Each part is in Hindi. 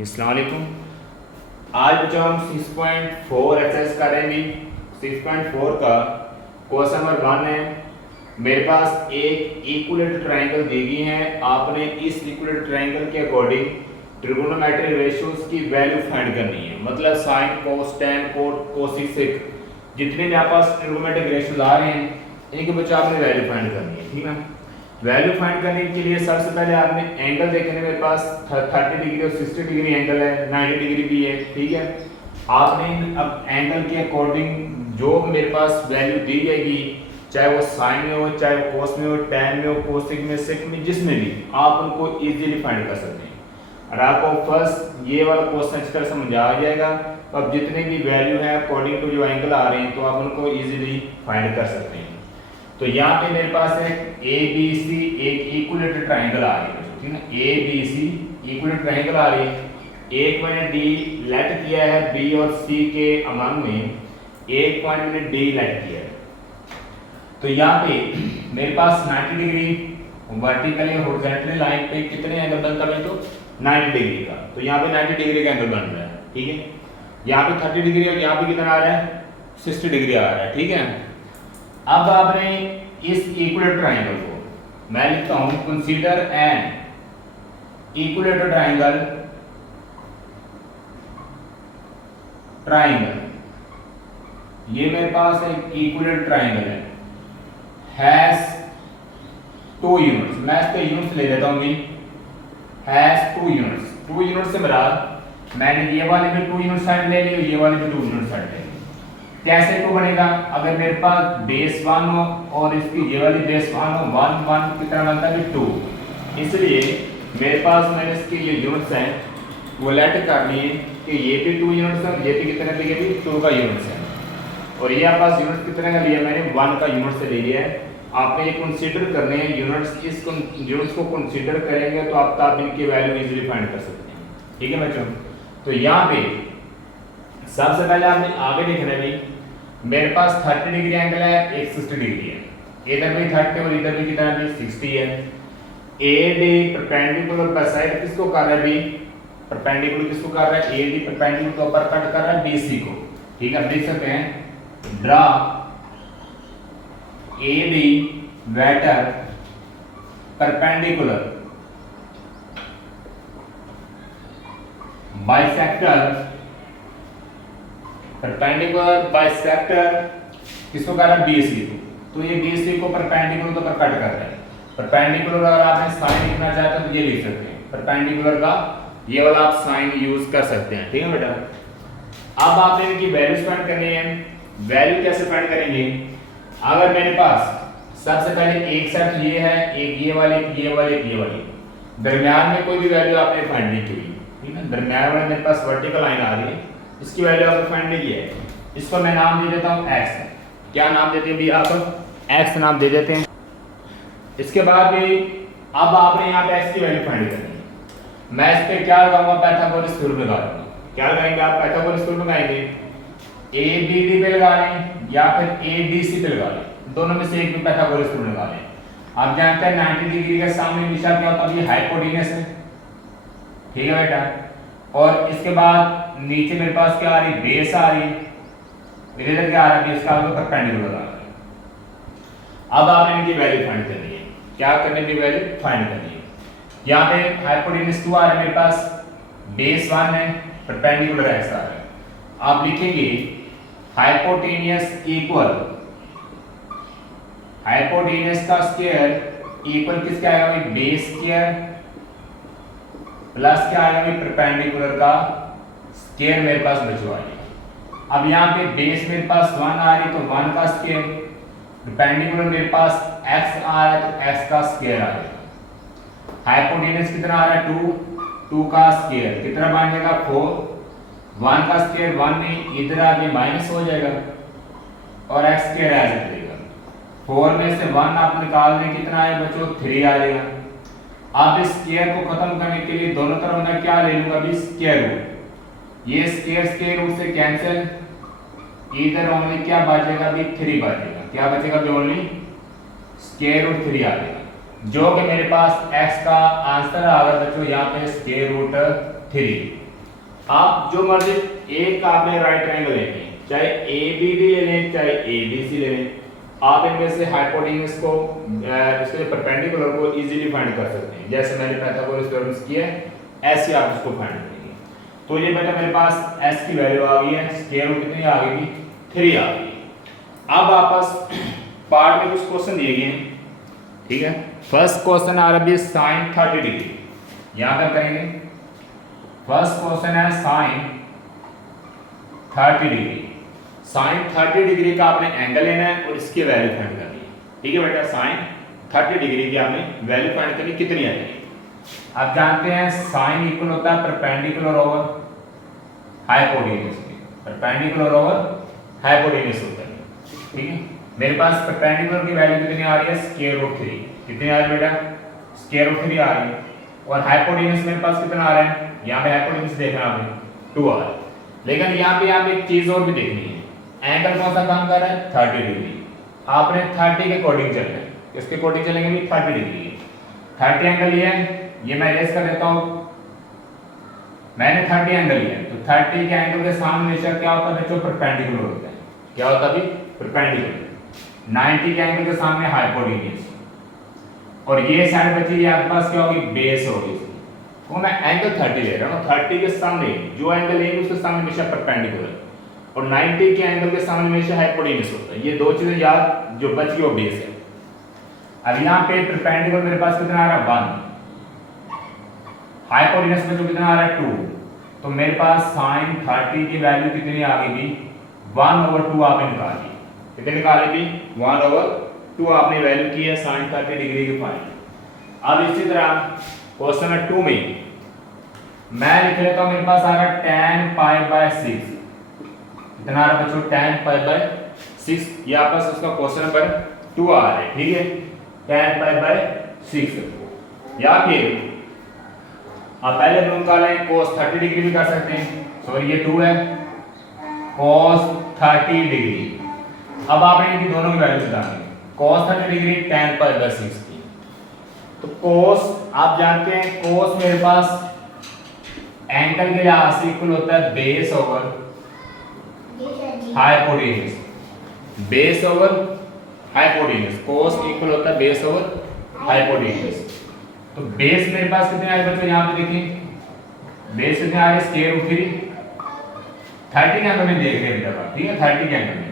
अस्सलाम वालेकुम। आज बच्चों हम 6.4 एक्सरसाइज करेंगे। 6.4 का क्वेश्चन नंबर 1 है। मेरे पास एक इक्विलेटरल ट्रायंगल दी गई है। आपने इस इक्विलेटरल ट्रायंगल के अकॉर्डिंग ट्रिगोनोमेट्रिक रेशियोज की वैल्यू फाइंड करनी है। मतलब sine cos tan cot cosec sec जितने भी आपके पास ट्रिगोनोमेट्रिक रेशियोज आ रहे हैं इनके बच्चों आपने वैल्यू फाइंड करनी है। ठीक है, वैल्यू फाइंड करने के लिए सबसे पहले आपने एंगल देखने, मेरे पास 30 डिग्री और 60 डिग्री एंगल है, 90 डिग्री भी है। ठीक है, आपने अब एंगल के अकॉर्डिंग जो मेरे पास वैल्यू दी जाएगी, चाहे वो साइन में हो, चाहे वो कोस में हो, टैन में हो, कोसिक में, सेक में, जिसमें भी, आप उनको इजीली फाइंड कर सकते हैं। और आपको फर्स्ट ये वाला क्वेश्चन इस तरह समझ आ जाएगा। अब जितने भी वैल्यू है अकॉर्डिंग टू जो एंगल आ रहे हैं तो आप उनको इजीली फाइंड कर सकते हैं। तो यहाँ पे मेरे पास है ए बी सी एक इक्विलेटरल ट्रायंगल आ रही है। ठीक है, A B C equilateral triangle आ रही है। एक मैंने डी लेट किया है बी और सी के अमंग में, एक पॉइंट मैंने डी लेट किया है। तो यहाँ पे मेरे पास 90 डिग्री वर्टिकली हॉरिजॉन्टली लाइन पे कितने एंगल बनता है? तो 90 डिग्री का। तो यहाँ पे 90 डिग्री का एंगल बन रहा है। ठीक है, यहाँ पे 30 डिग्री और यहाँ पे कितना आ रहा है? 60 डिग्री आ रहा है। ठीक है, अब आपने इस इक्विलेटरल ट्रायंगल को मैं लिखता हूं, कंसीडर एन इक्विलेटरल ट्रायंगल। ये मेरे पास एक इक्विलेटरल ट्रायंगल है, हैज 2 यूनिट्स। मैं इसके यूनिट्स ले लेता हूं, हैज 2 यूनिट्स। 2 यूनिट से बराबर मैंने ये वाले भी 2 यूनिट साइड ले ली और ये वाले भी 2 यूनिट साइड ले ली। कैसे 2 बनेगा? अगर मेरे पास बेस 1 हो और इसकी ये वाली बेस 1 हो, 1 1 कितना बनता है? 2। इसलिए मेरे पास मैंने इसके ये यूनिट्स हैं वो लेट करनी है कि ये भी 2 यूनिट्स हैं, ये भी कितने लिए? भी 2 का यूनिट्स है। और ये आपके पास यूनिट्स कितने का लिया? मैंने 1 का यूनिट से ले लिया है। आपने ये कंसीडर करने हैं यूनिट्स। इस यूनिट्स को कंसीडर करेंगे तो आप इनकी वैल्यू इजीली फाइंड कर सकते हैं। ठीक है बच्चों, तो यहाँ पे सबसे पहले आपने आगे देखना है, मेरे पास 30 डिग्री एंगल है, एक 60 डिग्री है। इधर भी 30 और इधर भी कितना है? 60 है। A D perpendicular by side किसको कर रहा है? बी परपेंडिकुलर किसको कर रहा है? ए डी परपेंडिकुलर के ऊपर कट कर रहा है बी सी को। ठीक है, देख सकते हैं, draw A D vector perpendicular bisector perpendicular bisector किसको कर रहा है? बीसी को। तो ये बीसी को परपेंडिकुलर तो पर कट कर रहा है। परपेंडिकुलर अगर आपने साइन लिखना चाहते हो तो ये लिख सकते हैं, परपेंडिकुलर का ये वाला आप साइन यूज कर सकते हैं। ठीक है बेटा, अब आपने इनकी वैल्यूज फाइंड करनी है। वैल्यू कैसे फाइंड करेंगे? अगर मेरे पास सबसे पहले एक साइड ये है, एक ये वाली, एक ये वाली, एक ये वाली, दरमियान में कोई भी वैल्यू आपने फाइंड नहीं की। ठीक है, दरमियान में मेरे पास वर्टिकल लाइन आ रही है, इसकी वैल्यू आपने फाइंड नहीं है। इसको मैं नाम दे देता हूं x। क्या नाम देते हैं भी आप? x नाम दे देते हैं। इसके बाद भी अब आपने यहाँ पे x की वैल्यू फाइंड करनी है। मैं इस पे क्या लगाऊंगा? पाइथागोरस थ्योरम लगा दूंगा। क्या लगाएंगे आप? पाइथागोरस थ्योरम लगाएंगे। a b d पे लगा लें या फिर a d c पे लगा लें, दोनों में से एक भी पाइथागोरस थ्योरम लगा लें। आप जानते हैं 90 डिग्री के सामने दिशा क्या होता है? ये हाइपोटेनस है। ठीक है बेटा, और इसके बाद नीचे मेरे पास क्या आ रही? बेस आ रही। इधर क्या आ रहा है? इसका आपको परपेंडिकुलर आ रहा है। अब आपने इनकी वैल्यू फाइंड करनी है। क्या करने की? वैल्यू फाइंड करनी है। यहाँ पे हाइपोटेनस 2 आ रहा है मेरे पास, बेस 1 है, परपेंडिकुलर x आ रहा है। आप लिखेंगे हाइपोटेनस इक्वल, हाइपोटेनस का स्क्वायर इक्वल किसके आएगा भाई? बेस स्क्वायर प्लस क्या आएगा भाई? परपेंडिकुलर का स्क्वायर मेरे पास बचवाइए। अब यहाँ पे बेस मेरे पास 1 आ रही तो 1 का स्क्वायर, परपेंडिकुलर मेरे पास x आ रहा है तो x का स्क्वायर आ जाएगा। हाइपोटेनस कितना आ रहा है? 2, 2 का स्क्वायर कितना बन जाएगा? 4। 1 का स्क्वायर 1 में इधर आके माइनस हो जाएगा और x स्क्वायर आ जाएगा। 4 में से 1 आप निकाल दें, कितना आएगा बच्चों? 3 आ जाएगा। अब इस स्क्वायर को खत्म करने के लिए दोनों तरफ मैं क्या ले लूंगा? अभी स्क्वायर रूट। ये स्क्वायर रूट से कैंसिल, इधर ओनली क्या बचेगा? अभी 3 बचेगा। क्या बचेगा? अभी ओनली स्क्वायर रूट 3 आ जाएगा, जो कि मेरे पास x का आंसर आ गया बच्चों यहाँ पे स्क्वायर रूट 3। आप जो मर्जी एक आपने राइट ट्रायंगल लेनी है, चाहे ABD ले लें चाहे ABC ले लें, आप इनमें से हाइपोटेन्यूज को इसके परपेंडिकुलर को इजीली फाइंड कर सकते हैं। जैसे मैंने पाइथागोरस थ्योरम किया है, ऐसे आप इसको फाइंड करेंगे। तो ये बेटा मेरे पास s की वैल्यू आ गई है, स्क्वायर रूट कितनी आ गई? 3 आ गई। अब आपस पार्ट में कुछ क्वेश्चन दिए गए हैं, ठीक है। फर्स्ट क्वेश्चन आ रहा है sin 30 डिग्री, यहां पर करेंगे। फर्स्ट क्वेश्चन है sin 30 डिग्री। sin 30 डिग्री का आपने एंगल लेना है और इसकी वैल्यू फाइंड करनी है, ठीक है बेटा। sin 30 डिग्री की आपने वैल्यू फाइंड करनी, कितनी आ जाएगी? आप जानते हैं sin इक्वल होता है परपेंडिकुलर ओवर हाइपोटेन्यूज के, परपेंडिकुलर ओवर हाइपोटेन्यूज होता है, ठीक है। मेरे पास परपेंडिकुलर की वैल्यू कितनी आ रही है? Square root 3। कितनी आ रही है बेटा? स्क्वायर रूट 3 आ रही है। और हाइपोटेन्यूज मेरे पास कितना आ रहा है? यहाँ पे हाइपोटेन्यूज देखना आपने 2 आ रहा है। लेकिन यहाँ पे आप एक चीज और भी देखनी है, एंगल कौन सा काम कर रहा है? 30 डिग्री। आपने 30 के अकॉर्डिंग चलना है। किसके अकॉर्डिंग चलेंगे भी? 30 डिग्री है। 30 एंगल लिया है, ये मैं रेस कर देता हूँ। मैंने 30 एंगल लिया है, तो 30 के एंगल के सामने हमेशा क्या होता है बच्चों? परपेंडिकुलर होता है। क्या होता है? परपेंडिकुलर। 90 के एंगल के सामने हाइपोटेन्यूज, और ये साइड बची आपके पास क्या होगी? बेस होगी। तो मैं एंगल 30 ले रहा हूँ, 30 के सामने जो एंगल लेंगे उसके सामने हमेशा परपेंडिकुलर, और 90 के एंगल के सामने हमेशा हाइपोटेन्यूज होता है। ये दो चीजें याद, जो बच गई वो बेस है। अब यहाँ पे परपेंडिकुलर मेरे पास कितना आ रहा है? 1। हाइपोटेन्यूज में जो कितना आ रहा है? 2। तो मेरे पास sin 30 की वैल्यू कितनी आ गई? 1/2 आपने निकाली। कितने निकाली थी? 1/2 आपने वैल्यू की है sin 30 डिग्री की फाइंड। अब इसी तरह क्वेश्चन नंबर 2 में मैं लिख लेता हूं, मेरे पास आ रहा है tan π/6। कितना आ रहा है बच्चों? tan π/6। ये आपका उसका क्वेश्चन नंबर 2 आ रहा है, ठीक है। tan π/6 या फिर आप पहले रूम का लें, cos 30 डिग्री भी कर सकते हैं। सॉरी ये 2 है, cos 30 डिग्री। अब आपने इनकी दोनों की वैल्यू बतानी है। cos 30 डिग्री tan π/6 की। तो cos आप जानते हैं, cos मेरे पास एंगल के लिहाज से इक्वल होता है base over hypotenuse. Base over hypotenuse, cos equal होता है बेस ओवर हाइपोटेन्यूज। तो बेस मेरे पास कितने आए बच्चों? यहाँ पे देखिए बेस कितने आ रहे? Square root 3। 30 के एंगल में देख रहे हैं, ठीक है। 30 के एंगल में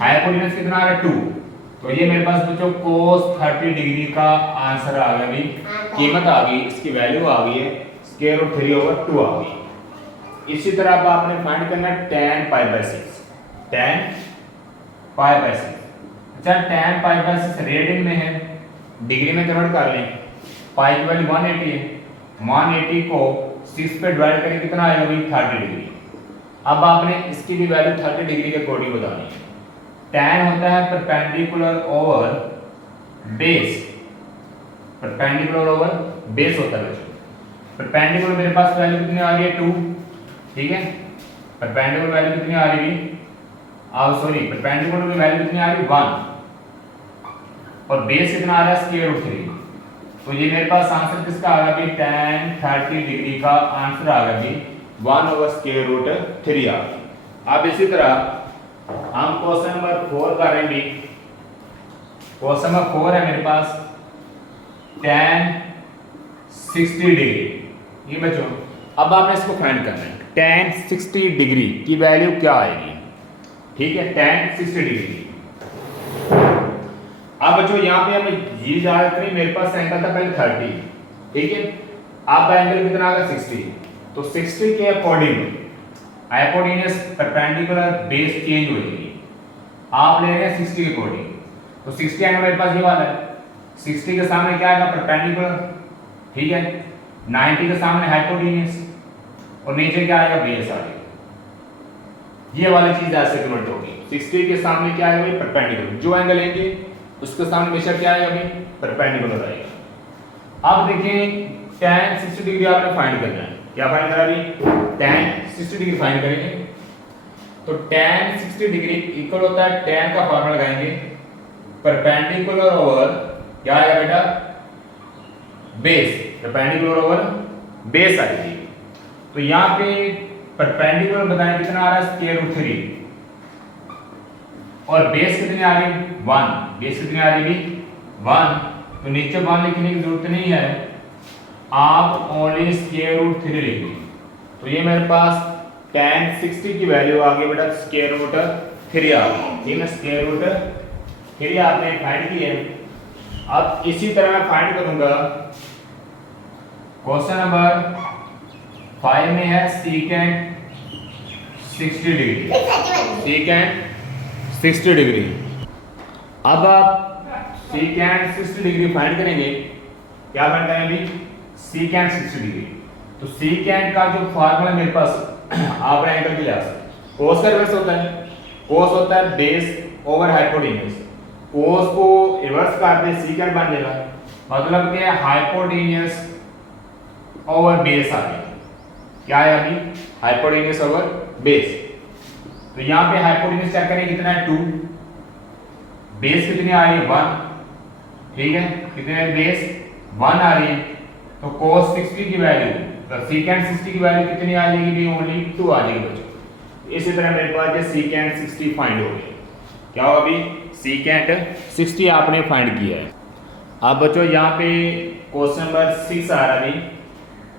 हाइपोटेन्यूज कितना आ रहा है? 2। तो ये मेरे पास बच्चों cos 30 डिग्री का आंसर आ गया, भी कीमत आ गई, इसकी वैल्यू आ गई है स्क्वायर रूट 3/2 आ गई। इसी तरह अब आपने फाइंड करना है tan π/6। tan π/6, अच्छा tan π/6 रेडियन में है, डिग्री में कन्वर्ट कर लें। पाई की वैल्यू 180 है, 180 को 6 पे डिवाइड करें, कितना आएगा भाई? 30 डिग्री। अब आपने इसकी भी वैल्यू 30 डिग्री के अकॉर्डिंग बतानी है। tan होता है perpendicular over base, perpendicular over base होता है बच्चों। परपेंडिकुलर मेरे पास वैल्यू कितनी आ रही है? 2, ठीक है। परपेंडिकुलर वैल्यू कितनी आ रही है? सॉरी परपेंडिकुलर की वैल्यू कितनी आ रही है? 1, और बेस कितना आ रहा है? Square root 3। तो ये मेरे पास आंसर किसका आ गया? tan 30 डिग्री का आंसर आ गया 1/स्क्वायर रूट 3 आ गया। अब इसी तरह हम क्वेश्चन नंबर 4 करेंगे। क्वेश्चन नंबर 4 है मेरे पास tan 60 डिग्री। ये बच्चों अब आपने इसको फाइंड करना है। tan 60 डिग्री की वैल्यू क्या आएगी? ठीक है, tan 60 डिग्री। अब बच्चों यहाँ पे हमें ये याद रखनी, मेरे पास एंगल था पहले 30, ठीक है। अब एंगल कितना आ गया? 60। तो 60 के according hypotenuse perpendicular base change हो जाएगी। आप ले रहे हैं 60 के अकॉर्डिंग, तो 60 एंगल मेरे पास ये वाला है। 60 के सामने क्या आएगा? परपेंडिकुलर, ठीक है। 90 के सामने हाइपोटेन्यूज, और नीचे क्या आएगा? बेस आएगा। ये वाली चीज ऐसे कन्वर्ट होगी। 60 के सामने क्या आएगा? परपेंडिकुलर। जो एंगल लेंगे उसके सामने हमेशा क्या आएगा? परपेंडिकुलर आएगा। अब देखिए tan 60 डिग्री आपने फाइंड करना है। क्या फाइंड करा अभी? tan 60 डिग्री फाइंड करेंगे। तो tan 60 डिग्री इक्वल होता है, tan का फॉर्मूला लगाएंगे परपेंडिकुलर ओवर क्या आएगा बेटा? बेस, परपेंडिकुलर ओवर बेस आएगी। तो यहाँ पे परपेंडिकुलर बताएं कितना आ रहा है स्क्वायर रूट 3 और बेस कितनी आ रही है 1, बेस कितनी आ रही है 1, तो नीचे 1 लिखने की जरूरत नहीं है, आप ओनली स्क्वायर रूट 3 लिखिए। तो ये मेरे पास tan 60 की वैल्यू आ गई बेटा स्क्वायर रूट 3 आ गई, ठीक है, स्क्वायर रूट 3 आपने फाइंड की है। अब इसी तरह मैं फाइंड करूंगा क्वेश्चन नंबर 5 में है secant 60 डिग्री, secant 60 डिग्री। अब आप secant 60 डिग्री फाइंड करेंगे, क्या फाइंड करेंगे अभी secant 60 डिग्री। तो secant का जो फार्मूला मेरे पास आप एंगल के लिहाज से cos का रिवर्स होता है, cos होता है बेस ओवर हाइपोटेन्यूज, cos को रिवर्स कर दे secant बन जाएगा, मतलब कि हाइपोटेन्यूज ओवर बेस आ गया, क्या है अभी हाइपोटेन्यूज ओवर बेस। तो यहाँ पे हाइपोटेन्यूज चेक करें कितना है 2, बेस कितनी आ रही है 1, ठीक है, कितने है बेस 1 आ रही है, तो cos 60 की वैल्यू तो secant 60 की वैल्यू कितनी आ जाएगी भी ओनली 2 आ जाएगी बच्चों। इसी तरह मेरे पास ये secant 60 फाइंड हो गया, क्या होगा अभी secant 60 आपने फाइंड किया है। अब बच्चों यहाँ पे क्वेश्चन नंबर 6 आ रहा है,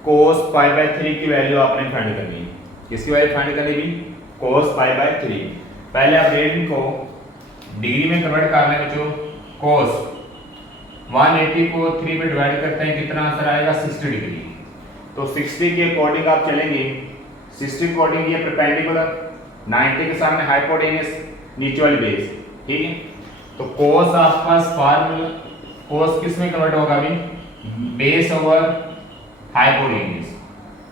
cos पाई बाय 3 की वैल्यू आपने फाइंड करनी है, किसकी वैल्यू फाइंड करनी है cos पाई बाय 3। पहले आप रेडियन को डिग्री में कन्वर्ट कर लें बच्चों, cos 180 को 3 में डिवाइड करते हैं कितना आंसर आएगा 60 डिग्री। तो 60 के अकॉर्डिंग आप चलेंगे, 60 के अकॉर्डिंग ये परपेंडिकुलर 90 के सामने हाइपोटेन्यूज नीचे वाली बेस, ठीक है। तो cos आपका फार्मूला cos किस में कन्वर्ट होगा अभी बेस ओवर हाइपोटेन्यूज।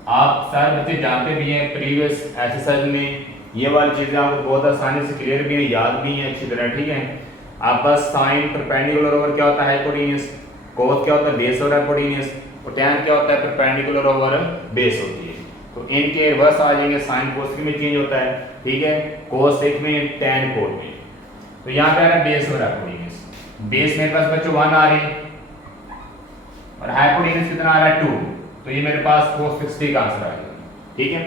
आप सारे बच्चे जानते भी हैं, प्रीवियस एक्सरसाइज में ये वाली चीजें आपको बहुत आसानी से क्लियर भी है, याद भी है अच्छी तरह, ठीक है। आपका साइन परपेंडिकुलर ओवर क्या होता है हाइपोटेन्यूज, cos क्या होता है बेस ओवर हाइपोटेन्यूज, और tan क्या होता है परपेंडिकुलर ओवर बेस होती है। तो इनके रिवर्स आ जाएंगे, साइन cos में चेंज होता है, ठीक है, cos एक में tan cos में। तो यहाँ पे आ रहा है बेस ओवर हाइपोटेन्यूज, बेस मेरे पास बच्चों 1 आ रही है और हाइपोटेन्यूज कितना आ रहा है 2, तो ये मेरे पास cos 60 का आंसर आ गया, ठीक है।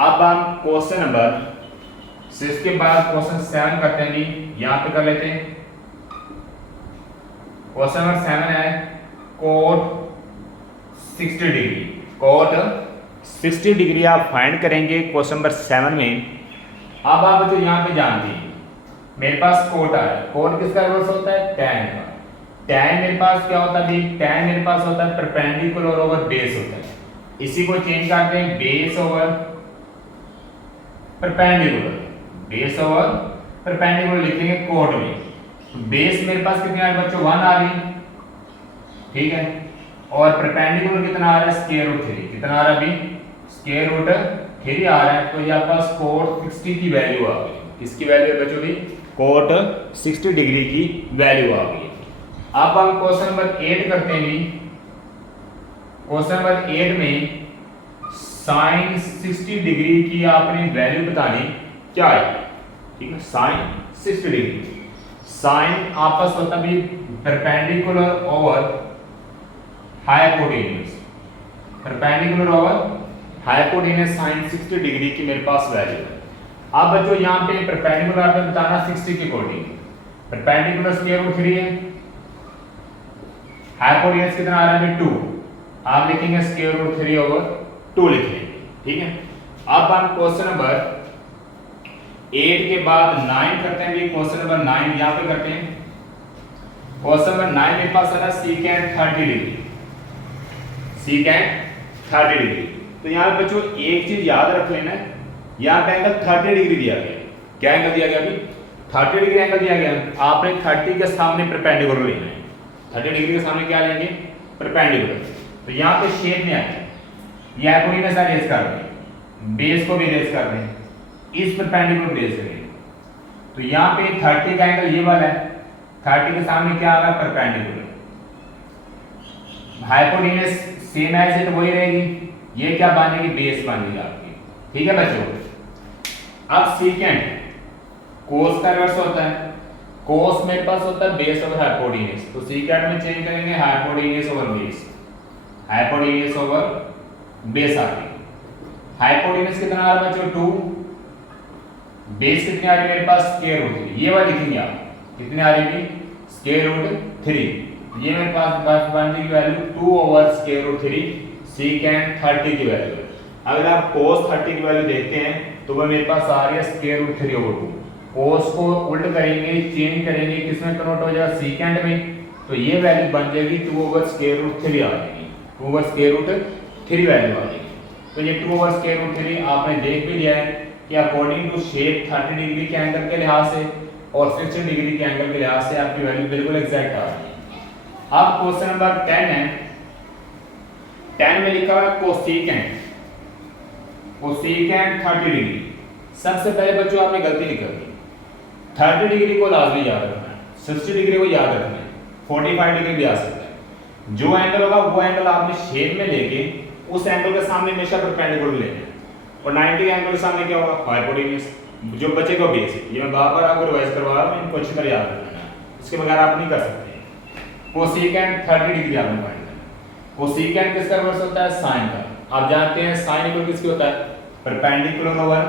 अब हम क्वेश्चन नंबर 6 के बाद क्वेश्चन 7 करते हैं, यहाँ पे कर लेते हैं। क्वेश्चन नंबर 7 है cot 60 डिग्री, cot 60 डिग्री आप फाइंड करेंगे क्वेश्चन नंबर 7 में। अब आप जो यहाँ पे जानते हैं मेरे पास cot आ है, cot किसका रिवर्स होता है tan का, tan मेरे पास क्या होता है, tan मेरे पास होता है परपेंडिकुलर ओवर बेस होता है, इसी को चेंज करते हैं base over perpendicular, base over perpendicular लिखेंगे cot में। बेस मेरे पास कितनी आ रही है बच्चों 1 आ रही है, ठीक है, और परपेंडिकुलर कितना आ रहा है स्क्वायर रूट 3, कितना आ रहा है अभी स्क्वायर रूट 3 आ रहा है। तो ये आपके पास cot 60 की वैल्यू आ गई, किसकी वैल्यू है बच्चों भी cot 60 डिग्री की वैल्यू आ गई। अब हम क्वेश्चन नंबर 8 करते हैं। क्वेश्चन नंबर 8 में साइन 60 डिग्री की आपने वैल्यू बतानी क्या है, ठीक है, साइन 60 डिग्री, साइन आपस होता है perpendicular over hypotenuse, perpendicular over hypotenuse sine 60 degree की मेरे पास वैल्यू है। अब बच्चों यहाँ पे परपेंडिकुलर आपने बताना 60 के अकॉर्डिंग, परपेंडिकुलर स्क्वायर रूट 3 है, हाइपोटेन्यूज कितना आ रहा है 2, आप लिखेंगे स्क्वायर रूट 3 ओवर 2 लिखेंगे, ठीक है। अब हम क्वेश्चन नंबर 8 के बाद 9 करते हैं, क्वेश्चन नंबर 9 यहाँ पे करते हैं। क्वेश्चन नंबर 9 मेरे पास है secant 30 डिग्री, secant 30 डिग्री। तो यहाँ पे बच्चों एक चीज याद रख लेना, यहाँ पे एंगल 30 डिग्री दिया गया, क्या एंगल दिया गया अभी 30 डिग्री एंगल दिया गया, आपने 30 के सामने परपेंडिकुलर लेना है, 30 डिग्री के सामने क्या लेंगे परपेंडिकुलर। तो यहाँ पे शेप में आए ये हाइपोटेन्यूज का रेज कर दें, बेस को भी रेज कर दें, इस परपेंडिकुलर रेज करें। तो यहाँ पे 30 का एंगल ये वाला है, 30 के सामने क्या आ रहा है perpendicular, hypotenuse same as it वही रहेगी, ये क्या बनेगी बेस बनेगी आपकी, ठीक है बच्चों। अब secant cos का रिवर्स होता है, cos मेरे पास होता है बेस ओवर हाइपोटेन्यूज, तो secant में चेंज करेंगे hypotenuse over base, hypotenuse over base आ गई, हाइपोटेनस कितना आ रहा है बच्चों 2, बेस कितनी आ रही है मेरे पास स्क्वायर रूट 3, ये वाली लिखेंगे आप कितनी आ रही है स्क्वायर रूट 3, ये मेरे पास बन गई वैल्यू 2 ओवर स्क्वायर रूट 3 सीकेंड 30 की वैल्यू है। अगर आप cos 30 की वैल्यू देखते हैं तो वह मेरे पास आ रही है स्क्वायर रूट 3 ओवर 2, cos को उल्ट करेंगे चेंज करेंगे किसमें कन्वर्ट हो जाएगा सीकेंड में, तो ये वैल्यू बन जाएगी 2 ओवर स्क्वायर रूट 3 आ जाएगी, 2 ओवर स्क्वायर रूट 3 वैल्यू आ जाएगी। तो ये 2 ओवर स्क्वायर रूट 3 आपने देख भी लिया है कि अकॉर्डिंग टू शेप 30 डिग्री के एंगल के लिहाज से और 60 डिग्री के एंगल के लिहाज से आपकी वैल्यू बिल्कुल एग्जैक्ट आ रही है। अब क्वेश्चन नंबर 10 है, 10 में लिखा हुआ है कोसेकेंट 30 डिग्री। सबसे पहले बच्चों आपने गलती निकाल दी, 30 डिग्री को लाजमी याद रखना है, 60 डिग्री को याद रखना है, 45 डिग्री भी आ सकता है। जो एंगल होगा वो एंगल आपने शेप में लेके उस एंगल के सामने हमेशा परपेंडिकुलर लेना है, और 90 एंगल के सामने क्या होगा हाइपोटेन्यूज, जो बचेगा बेस। ये मैं बार बार आपको रिवाइज करवा रहा हूं, इनको अच्छी तरह याद रखना है, इसके बगैर आप नहीं कर सकते। कोसेकेंट 30 डिग्री आपने फाइंड करना। कोसेकेंट किसका इन्वर्स होता है साइन का, आप जानते हैं साइन इक्वल किसके होता है परपेंडिकुलर ओवर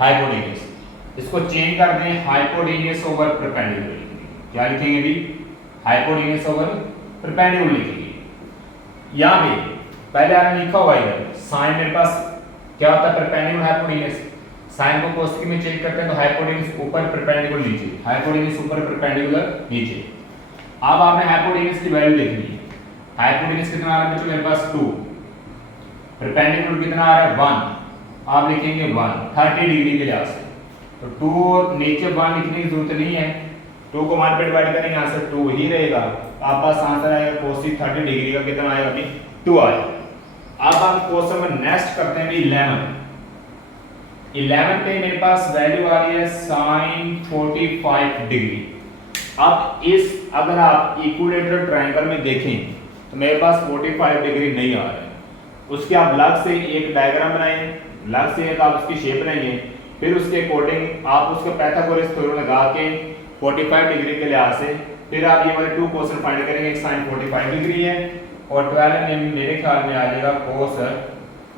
हाइपोटेन्यूज। इसको चेंज कर दें हाइपोटेन्यूज ओवर परपेंडिकुलर, क्या लिखेंगे भी हाइपोटेन्यूज ओवर परपेंडिकुलर लिखेंगे। यहां पे पहले आपने लिखा हुआ इधर साइन मेरे पास क्या होता है परपेंडिकुलर हाइपोटेन्यूज, साइन को कोसेक में चेंज करते हैं तो हाइपोटेन्यूज ऊपर परपेंडिकुलर नीचे, हाइपोटेन्यूज ऊपर परपेंडिकुलर नीचे। अब आपने हाइपोटेन्यूज की वैल्यू देखनी है, हाइपोटेन्यूज कितना आ रहा है बच्चों मेरे पास 2, परपेंडिकुलर कितना आ रहा है 1, आप लिखेंगे 1 30 डिग्री के लिहाज से, तो 2 और नीचे 1 लिखने की जरूरत नहीं है, 2 को 1 पे डिवाइड करेंगे यहाँ से 2 ही रहेगा, आप पास आंसर आएगा कोसेक 30 डिग्री का कितना आएगा अभी 2 आएगा। अब हम क्वेश्चन में नेक्स्ट करते हैं 11 पे मेरे पास वैल्यू आ रही है sin 45 डिग्री। अब इस अगर आप इक्विलेटरल ट्रायंगल में देखें तो मेरे पास 45 डिग्री नहीं आ रहा है, उसके आप अलग से एक डायग्राम बनाएं, अलग से एक आप उसकी शेप बनाएंगे, फिर उसके अकॉर्डिंग आप उसका पाइथागोरस थ्योरम लगा के 45 डिग्री के लिहाज से फिर आप ये वाले 2 क्वेश्चन फाइंड करेंगे। एक sin 45 डिग्री है और 12 में मेरे ख्याल में आ जाएगा cos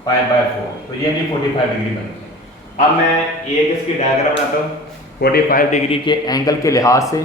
π/4, तो ये भी 45 डिग्री बनती है। अब मैं एक इसकी डायग्राम बनाता हूँ 45 डिग्री के एंगल के लिहाज से